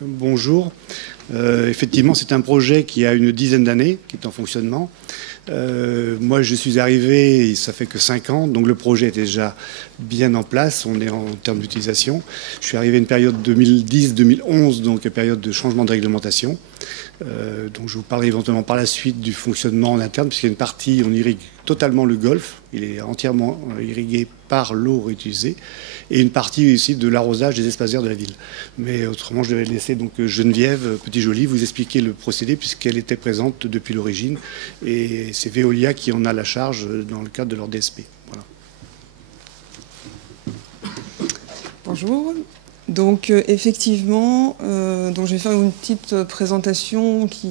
Bonjour. Effectivement, c'est un projet qui a une dizaine d'années, qui est en fonctionnement. Moi, je suis arrivé, ça fait que 5 ans, donc le projet était déjà bien en place. On est en termes d'utilisation. Je suis arrivé à une période 2010-2011, donc une période de changement de réglementation. Donc je vous parlerai éventuellement par la suite du fonctionnement en interne, puisqu'il y a une partie, on irrigue totalement le golfe. Il est entièrement irrigué par l'eau réutilisée, et une partie aussi de l'arrosage des espaces verts de la ville. Mais autrement, je vais laisser donc Geneviève Petit-Joly vous expliquer le procédé, puisqu'elle était présente depuis l'origine, et c'est Veolia qui en a la charge dans le cadre de leur DSP. Voilà. Bonjour. Donc effectivement, donc je vais faire une petite présentation qui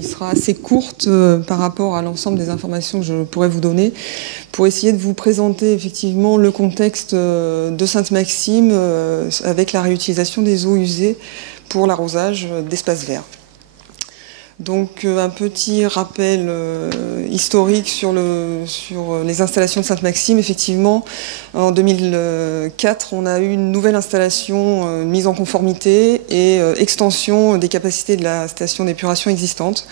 sera assez courte par rapport à l'ensemble des informations que je pourrais vous donner, pour essayer de vous présenter effectivement le contexte de Sainte-Maxime avec la réutilisation des eaux usées pour l'arrosage d'espaces verts. Donc un petit rappel historique sur les installations de Sainte-Maxime. Effectivement, en 2004, on a eu une nouvelle installation mise en conformité et extension des capacités de la station d'épuration existante,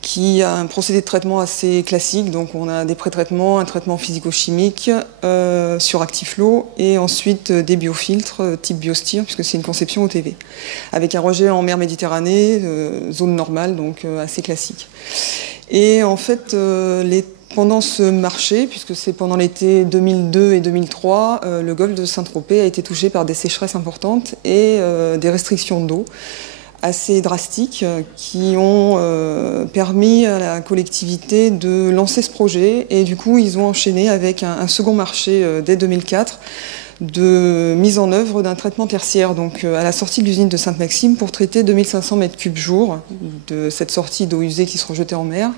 qui a un procédé de traitement assez classique. Donc on a des pré-traitements, un traitement physico-chimique sur Actiflow et ensuite des biofiltres type Biostir, puisque c'est une conception OTV, avec un rejet en mer Méditerranée, zone normale, donc assez classique. Et en fait, pendant ce marché, puisque c'est pendant l'été 2002 et 2003, le golfe de Saint-Tropez a été touché par des sécheresses importantes et des restrictions d'eau assez drastiques qui ont permis à la collectivité de lancer ce projet, et du coup ils ont enchaîné avec un second marché dès 2004 de mise en œuvre d'un traitement tertiaire, donc à la sortie de l'usine de Sainte-Maxime, pour traiter 2500 m3 jour de cette sortie d'eau usée qui se rejetait en mer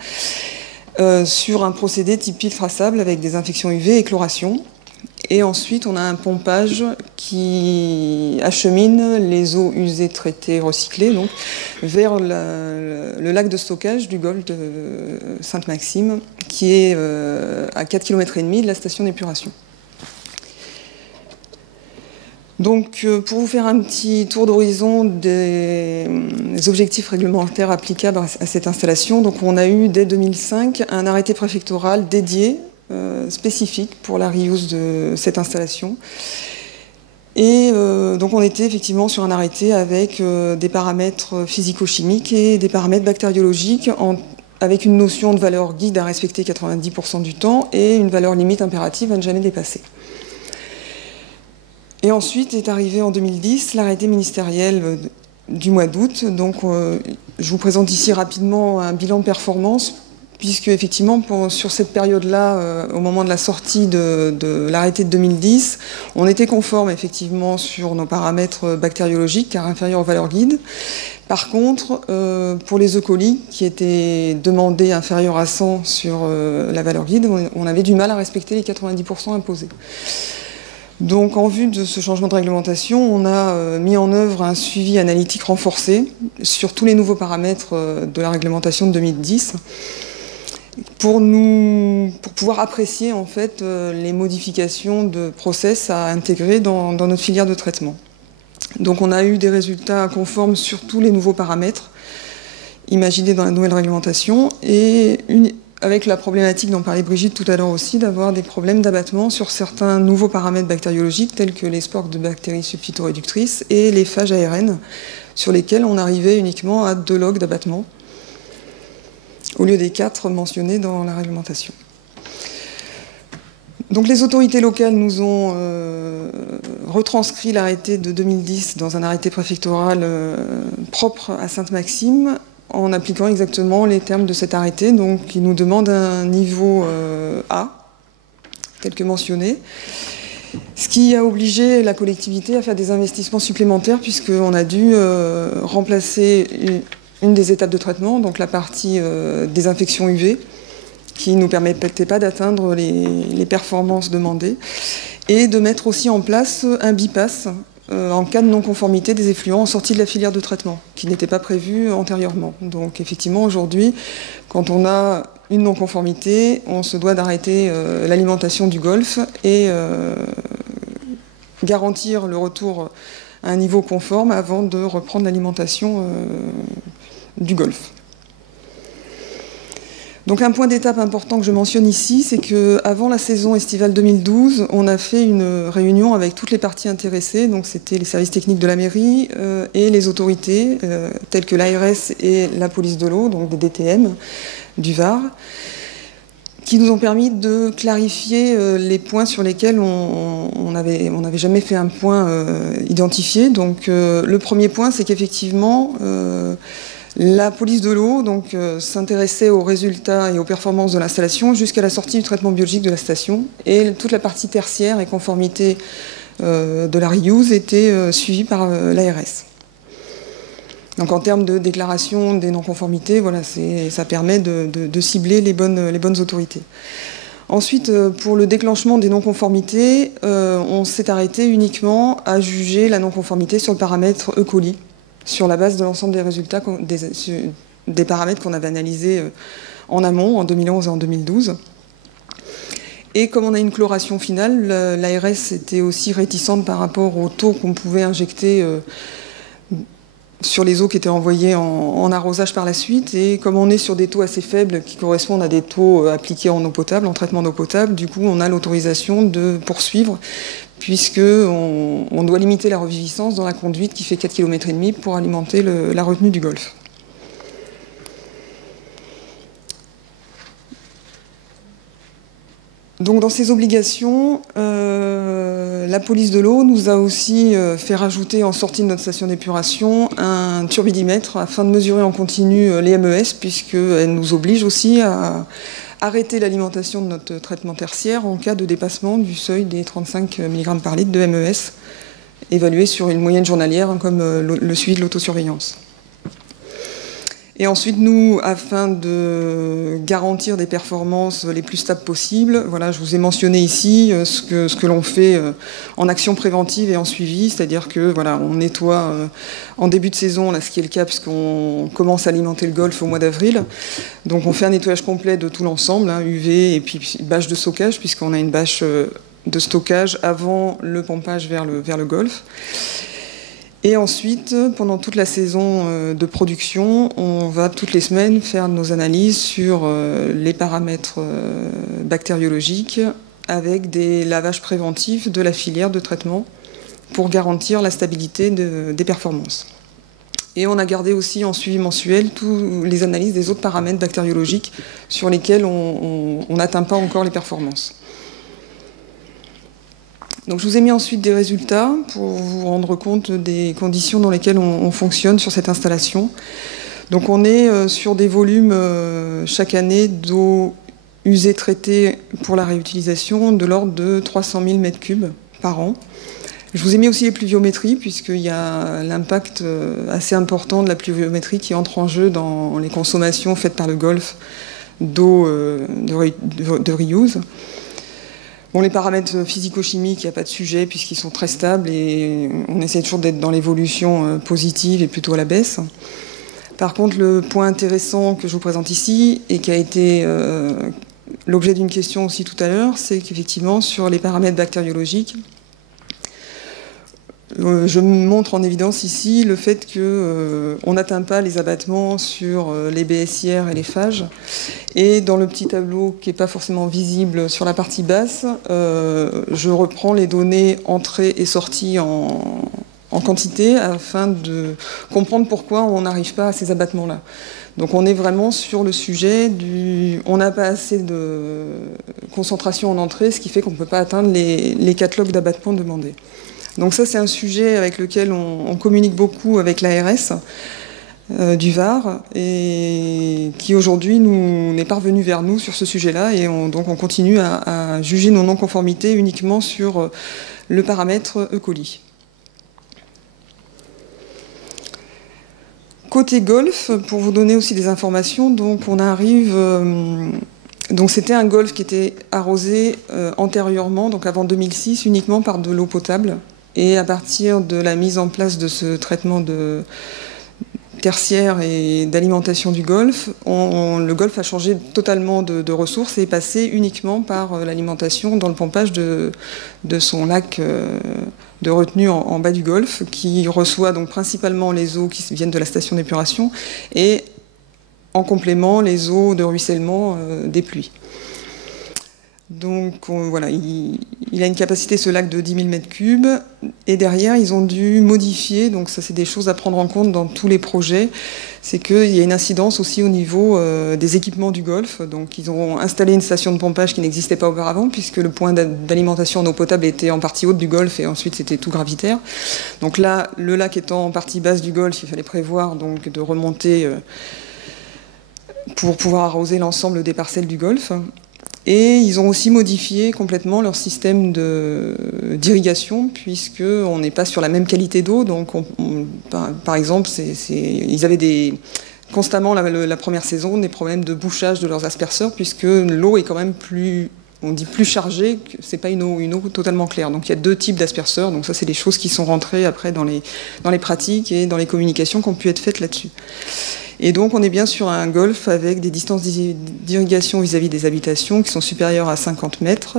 sur un procédé type filtre à sable avec des infections UV et chloration. Et ensuite, on a un pompage qui achemine les eaux usées, traitées, recyclées, donc, vers le lac de stockage du golfe de Sainte-Maxime, qui est à 4,5 km de la station d'épuration. Donc, pour vous faire un petit tour d'horizon des objectifs réglementaires applicables à cette installation, donc on a eu dès 2005 un arrêté préfectoral dédié spécifique pour la reuse de cette installation. Et donc on était effectivement sur un arrêté avec des paramètres physico-chimiques et des paramètres bactériologiques, avec une notion de valeur guide à respecter 90% du temps et une valeur limite impérative à ne jamais dépasser. Et ensuite est arrivé en 2010 l'arrêté ministériel du mois d'août. Donc je vous présente ici rapidement un bilan de performance, puisque effectivement, sur cette période-là, au moment de la sortie de l'arrêté de 2010, on était conforme effectivement sur nos paramètres bactériologiques, car inférieurs aux valeurs guides. Par contre, pour les E. coli, qui étaient demandés inférieurs à 100 sur la valeur guide, on avait du mal à respecter les 90% imposés. Donc, en vue de ce changement de réglementation, on a mis en œuvre un suivi analytique renforcé sur tous les nouveaux paramètres de la réglementation de 2010, pour pouvoir apprécier en fait les modifications de process à intégrer dans notre filière de traitement. Donc on a eu des résultats conformes sur tous les nouveaux paramètres imaginés dans la nouvelle réglementation, et avec la problématique dont parlait Brigitte tout à l'heure aussi, d'avoir des problèmes d'abattement sur certains nouveaux paramètres bactériologiques tels que les spores de bactéries subphytoréductrices et les phages ARN, sur lesquels on arrivait uniquement à 2 logs d'abattement au lieu des 4 mentionnés dans la réglementation. Donc les autorités locales nous ont retranscrit l'arrêté de 2010 dans un arrêté préfectoral propre à Sainte-Maxime, en appliquant exactement les termes de cet arrêté. Donc ils nous demandent un niveau A, tel que mentionné, ce qui a obligé la collectivité à faire des investissements supplémentaires, puisqu'on a dû remplacer une des étapes de traitement, donc la partie désinfection UV, qui ne nous permettait pas d'atteindre les performances demandées, et de mettre aussi en place un bypass en cas de non-conformité des effluents en sortie de la filière de traitement, qui n'était pas prévu antérieurement. Donc effectivement, aujourd'hui, quand on a une non-conformité, on se doit d'arrêter l'alimentation du golfe et garantir le retour à un niveau conforme avant de reprendre l'alimentation du golfe. Donc un point d'étape important que je mentionne ici, c'est qu'avant la saison estivale 2012, on a fait une réunion avec toutes les parties intéressées, donc c'était les services techniques de la mairie et les autorités, telles que l'ARS et la police de l'eau, donc des DTM du Var, qui nous ont permis de clarifier les points sur lesquels on n'avait jamais fait un point identifié. Donc le premier point, c'est qu'effectivement, la police de l'eau s'intéressait aux résultats et aux performances de l'installation jusqu'à la sortie du traitement biologique de la station. Et toute la partie tertiaire et conformité de la reuse était suivie par l'ARS. Donc en termes de déclaration des non-conformités, voilà, ça permet de cibler les bonnes autorités. Ensuite, pour le déclenchement des non-conformités, on s'est arrêté uniquement à juger la non-conformité sur le paramètre E. coli, sur la base de l'ensemble des résultats, des paramètres qu'on avait analysés en amont, en 2011 et en 2012. Et comme on a une chloration finale, l'ARS était aussi réticente par rapport au taux qu'on pouvait injecter sur les eaux qui étaient envoyées en arrosage par la suite. Et comme on est sur des taux assez faibles qui correspondent à des taux appliqués en eau potable, en traitement d'eau potable, du coup on a l'autorisation de poursuivre, puisqu'on doit limiter la reviviscence dans la conduite qui fait 4,5 km pour alimenter la retenue du golfe. Donc dans ces obligations, la police de l'eau nous a aussi fait rajouter en sortie de notre station d'épuration un turbidimètre afin de mesurer en continu les MES, puisqu'elle nous oblige aussi à arrêter l'alimentation de notre traitement tertiaire en cas de dépassement du seuil des 35 mg par litre de MES, évalué sur une moyenne journalière, comme le suivi de l'autosurveillance. Et ensuite, nous, afin de garantir des performances les plus stables possibles, voilà, je vous ai mentionné ici ce que l'on fait en action préventive et en suivi, c'est-à-dire que voilà, on nettoie en début de saison, là, ce qui est le cas puisqu'on commence à alimenter le golfe au mois d'avril. Donc on fait un nettoyage complet de tout l'ensemble, hein, UV et puis bâche de stockage, puisqu'on a une bâche de stockage avant le pompage vers le golfe. Et ensuite, pendant toute la saison de production, on va toutes les semaines faire nos analyses sur les paramètres bactériologiques avec des lavages préventifs de la filière de traitement pour garantir la stabilité des performances. Et on a gardé aussi en suivi mensuel toutes les analyses des autres paramètres bactériologiques sur lesquels on n'atteint pas encore les performances. Donc je vous ai mis ensuite des résultats pour vous rendre compte des conditions dans lesquelles on fonctionne sur cette installation. Donc on est sur des volumes chaque année d'eau usée traitée pour la réutilisation de l'ordre de 300 000 m3 par an. Je vous ai mis aussi les pluviométries, puisqu'il y a l'impact assez important de la pluviométrie qui entre en jeu dans les consommations faites par le golfe d'eau de reuse. Bon, les paramètres physico-chimiques, il n'y a pas de sujet puisqu'ils sont très stables et on essaie toujours d'être dans l'évolution positive et plutôt à la baisse. Par contre, le point intéressant que je vous présente ici et qui a été l'objet d'une question aussi tout à l'heure, c'est qu'effectivement, sur les paramètres bactériologiques, je montre en évidence ici le fait qu'on n'atteint pas les abattements sur les baissières et les phages. Et dans le petit tableau qui n'est pas forcément visible sur la partie basse, je reprends les données entrées et sorties en quantité afin de comprendre pourquoi on n'arrive pas à ces abattements-là. Donc on est vraiment sur le sujet on n'a pas assez de concentration en entrée, ce qui fait qu'on ne peut pas atteindre les catalogues d'abattements demandés. Donc ça, c'est un sujet avec lequel on communique beaucoup avec l'ARS du Var et qui aujourd'hui n'est pas revenu vers nous sur ce sujet-là et donc on continue à juger nos non-conformités uniquement sur le paramètre E. coli. Côté golfe, pour vous donner aussi des informations, donc on arrive... Donc c'était un golfe qui était arrosé antérieurement, donc avant 2006, uniquement par de l'eau potable. Et à partir de la mise en place de ce traitement tertiaire et d'alimentation du golfe, le golfe a changé totalement de ressources et est passé uniquement par l'alimentation dans le pompage de son lac de retenue en bas du golfe, qui reçoit donc principalement les eaux qui viennent de la station d'épuration et en complément les eaux de ruissellement des pluies. Donc voilà, il a une capacité, ce lac, de 10 000 m3, et derrière ils ont dû modifier, donc ça c'est des choses à prendre en compte dans tous les projets, c'est qu'il y a une incidence aussi au niveau des équipements du golfe. Donc ils ont installé une station de pompage qui n'existait pas auparavant, puisque le point d'alimentation en eau potable était en partie haute du golfe et ensuite c'était tout gravitaire. Donc là, le lac étant en partie basse du golfe, il fallait prévoir donc de remonter pour pouvoir arroser l'ensemble des parcelles du golfe. Et ils ont aussi modifié complètement leur système d'irrigation, puisqu'on n'est pas sur la même qualité d'eau. Donc, par exemple, ils avaient constamment, la première saison, des problèmes de bouchage de leurs asperceurs, puisque l'eau est quand même plus chargée, c'est pas une eau totalement claire. Donc il y a deux types d'asperceurs. Donc ça, c'est des choses qui sont rentrées après dans les pratiques et dans les communications qui ont pu être faites là-dessus. Et donc on est bien sur un golfe avec des distances d'irrigation vis-à-vis des habitations qui sont supérieures à 50 mètres,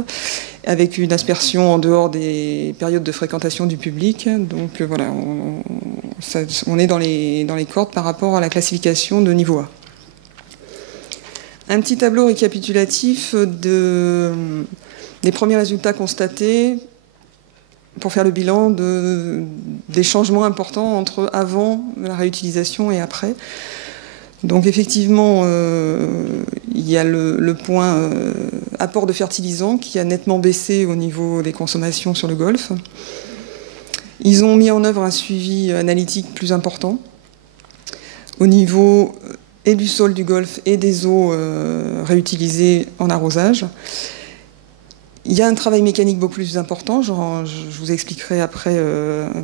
avec une aspersion en dehors des périodes de fréquentation du public. Donc voilà, on est dans les cordes par rapport à la classification de niveau A. Un petit tableau récapitulatif des premiers résultats constatés pour faire le bilan des changements importants entre avant la réutilisation et après. Donc effectivement, il y a le point apport de fertilisants qui a nettement baissé au niveau des consommations sur le golfe. Ils ont mis en œuvre un suivi analytique plus important au niveau et du sol du golfe et des eaux réutilisées en arrosage. Il y a un travail mécanique beaucoup plus important. Je vous expliquerai après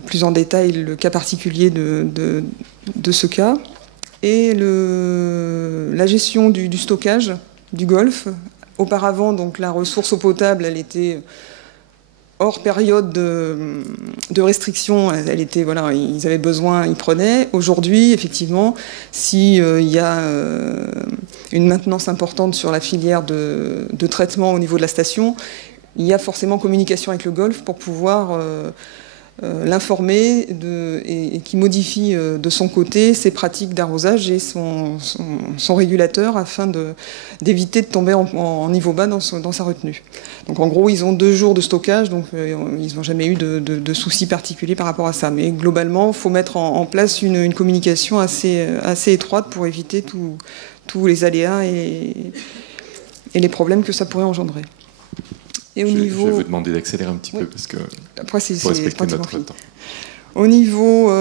plus en détail le cas particulier de ce cas. Et la gestion du stockage du golfe. Auparavant, donc, la ressource eau potable, elle était hors période de restriction. Elle était, voilà, ils avaient besoin, ils prenaient. Aujourd'hui, effectivement, s'il y a une maintenance importante sur la filière de traitement au niveau de la station, il y a forcément communication avec le golfe pour pouvoir l'informer et qui modifie de son côté ses pratiques d'arrosage et son régulateur afin d'éviter de tomber en niveau bas dans sa retenue. Donc en gros, ils ont 2 jours de stockage, donc ils n'ont jamais eu de soucis particuliers par rapport à ça. Mais globalement, il faut mettre en place une communication assez étroite pour éviter tous les aléas et les problèmes que ça pourrait engendrer. Et au niveau... Je vais vous demander d'accélérer un petit peu parce que après, pour respecter notre temps. Au niveau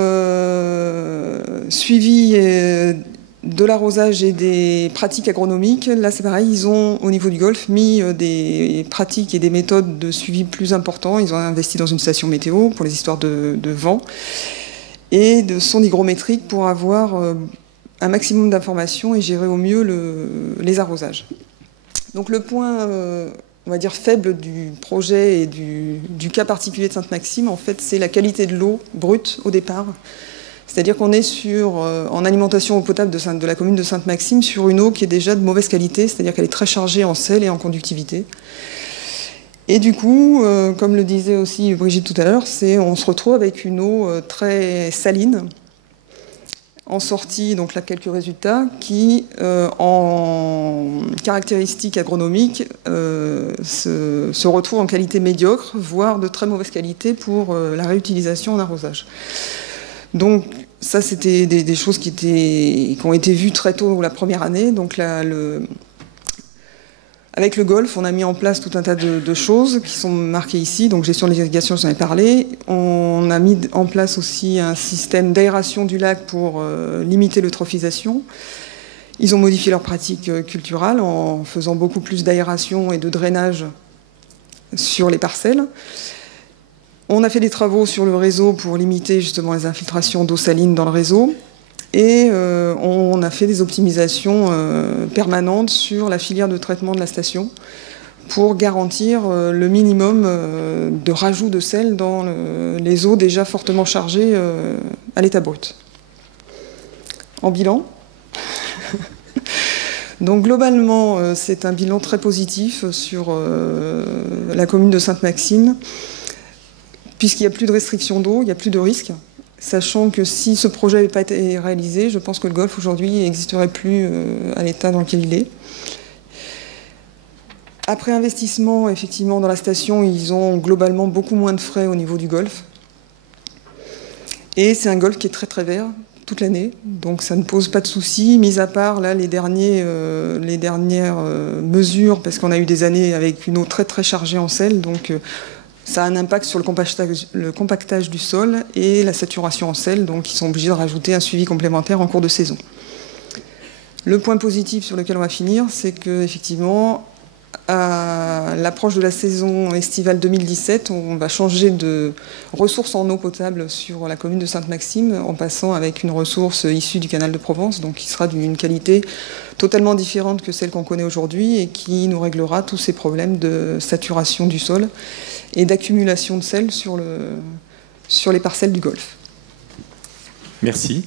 suivi de l'arrosage et des pratiques agronomiques, là c'est pareil, ils ont au niveau du golfe mis des pratiques et des méthodes de suivi plus importants. Ils ont investi dans une station météo pour les histoires de vent et de sondes hygrométriques pour avoir un maximum d'informations et gérer au mieux les arrosages. Donc le point... on va dire faible du projet et du cas particulier de Sainte-Maxime, en fait, c'est la qualité de l'eau brute au départ. C'est-à-dire qu'on est en alimentation eau potable de la commune de Sainte-Maxime sur une eau qui est déjà de mauvaise qualité, c'est-à-dire qu'elle est très chargée en sel et en conductivité. Et du coup, comme le disait aussi Brigitte tout à l'heure, on se retrouve avec une eau très saline, en sortie, donc là quelques résultats, qui, en caractéristiques agronomiques, se retrouvent en qualité médiocre, voire de très mauvaise qualité pour la réutilisation en arrosage. Donc ça, c'était des choses qui ont été vues très tôt la première année. Donc là, avec le golfe, on a mis en place tout un tas de choses qui sont marquées ici. Donc gestion de l'irrigation, j'en ai parlé. On a mis en place aussi un système d'aération du lac pour limiter l'eutrophisation. Ils ont modifié leurs pratiques culturales en faisant beaucoup plus d'aération et de drainage sur les parcelles. On a fait des travaux sur le réseau pour limiter justement les infiltrations d'eau saline dans le réseau. Et on a fait des optimisations permanentes sur la filière de traitement de la station pour garantir le minimum de rajout de sel dans les eaux déjà fortement chargées à l'état brut. En bilan. Donc globalement, c'est un bilan très positif sur la commune de Sainte-Maxime, puisqu'il n'y a plus de restriction d'eau, il n'y a plus de risque, sachant que si ce projet n'avait pas été réalisé, je pense que le golfe aujourd'hui n'existerait plus à l'état dans lequel il est. Après investissement, effectivement, dans la station, ils ont globalement beaucoup moins de frais au niveau du golfe. Et c'est un golfe qui est très très vert toute l'année, donc ça ne pose pas de soucis, mis à part là, les dernières mesures, parce qu'on a eu des années avec une eau très très chargée en sel, donc ça a un impact sur le compactage du sol et la saturation en sel, donc ils sont obligés de rajouter un suivi complémentaire en cours de saison. Le point positif sur lequel on va finir, c'est qu'effectivement, à l'approche de la saison estivale 2017, on va changer de ressource en eau potable sur la commune de Sainte-Maxime en passant avec une ressource issue du canal de Provence, donc qui sera d'une qualité totalement différente que celle qu'on connaît aujourd'hui et qui nous réglera tous ces problèmes de saturation du sol et d'accumulation de sel sur les parcelles du golfe. Merci.